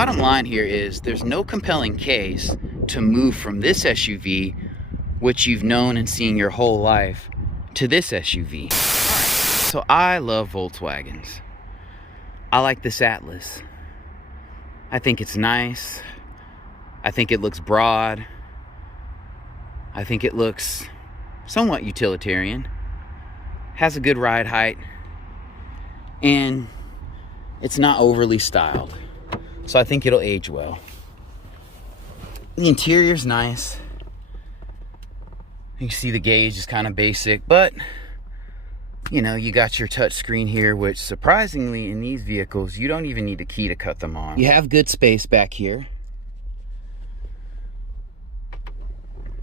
Bottom line here is there's no compelling case to move from this SUV, which you've known and seen your whole life, to this SUV. All right. So I love Volkswagens. I like this Atlas. I think it's nice. I think it looks broad. I think it looks somewhat utilitarian. Has a good ride height. And it's not overly styled. So I think it'll age well. The interior's nice. You can see the gauge is kind of basic, but you know, you got your touch screen here, which surprisingly in these vehicles, you don't even need a key to cut them on. You have good space back here.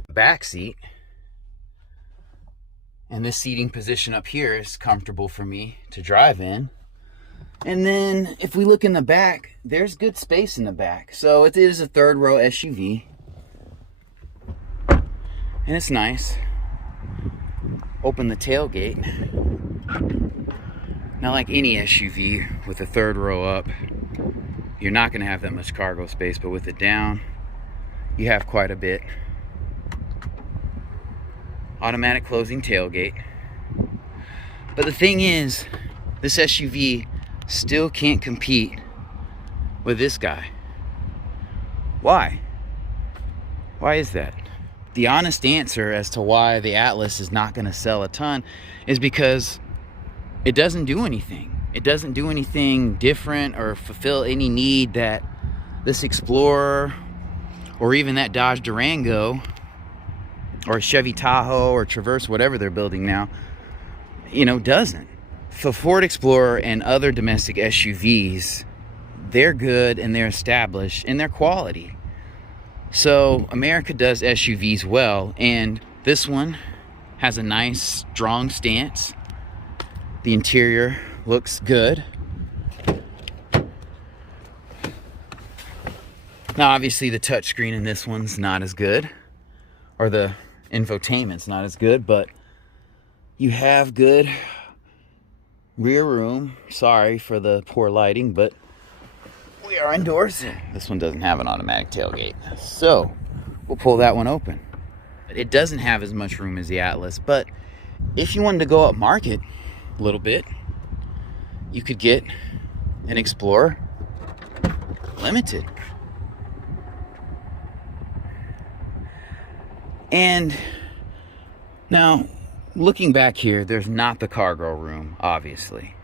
Back seat. And this seating position up here is comfortable for me to drive in. And then if we look in the back, there's good space in the back. So it is a third row SUV. And it's nice. Open the tailgate. Now, like any SUV with a third row up, you're not going to have that much cargo space, but with it down, you have quite a bit. Automatic closing tailgate. But the thing is, this SUV still can't compete with this guy. Why? Why is that? The honest answer as to why the Atlas is not going to sell a ton is because it doesn't do anything. It doesn't do anything different or fulfill any need that this Explorer or even that Dodge Durango or Chevy Tahoe or Traverse, whatever they're building now, you know, doesn't. For Ford Explorer and other domestic SUVs, they're good and they're established in their quality. So America does SUVs well, and this one has a nice, strong stance. The interior looks good. Now, obviously, the touchscreen in this one's not as good, or the infotainment's not as good, but you have good rear room. Sorry for the poor lighting, but we are indoors. This one doesn't have an automatic tailgate, so we'll pull that one open. It doesn't have as much room as the Atlas, but if you wanted to go up market a little bit, you could get an Explorer Limited. And now, looking back here, there's not the cargo room, obviously.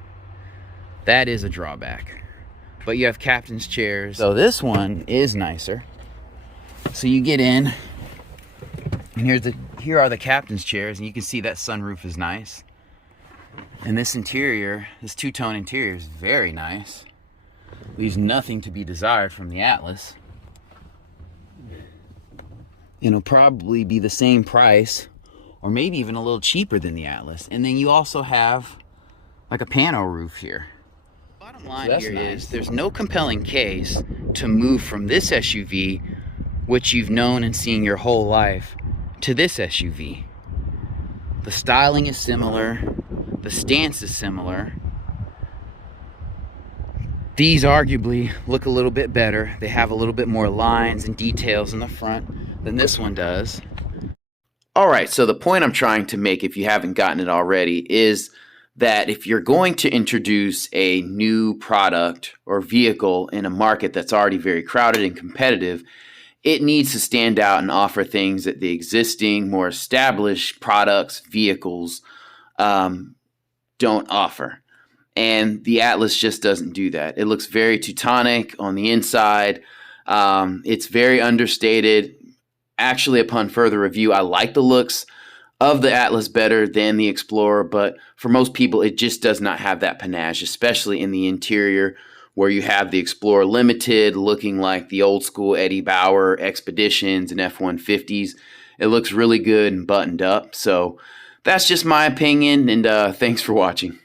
That is a drawback. But you have captain's chairs. So this one is nicer. So you get in, and here are the captain's chairs, and you can see that sunroof is nice. And this interior, this two-tone interior is very nice. Leaves nothing to be desired from the Atlas. It'll probably be the same price, or maybe even a little cheaper than the Atlas. And then you also have like a pano roof here. Bottom line here is there's no compelling case to move from this SUV, which you've known and seen your whole life, to this SUV. The styling is similar. The stance is similar. These arguably look a little bit better. They have a little bit more lines and details in the front than this one does. All right, so the point I'm trying to make, if you haven't gotten it already, is that if you're going to introduce a new product or vehicle in a market that's already very crowded and competitive, it needs to stand out and offer things that the existing, more established products, vehicles don't offer. And the Atlas just doesn't do that. It looks very Teutonic on the inside. It's very understated. Actually, upon further review, I like the looks of the Atlas better than the Explorer, but for most people, it just does not have that panache, especially in the interior, where you have the Explorer Limited looking like the old school Eddie Bauer Expeditions and F-150s. It looks really good and buttoned up. So that's just my opinion, and thanks for watching.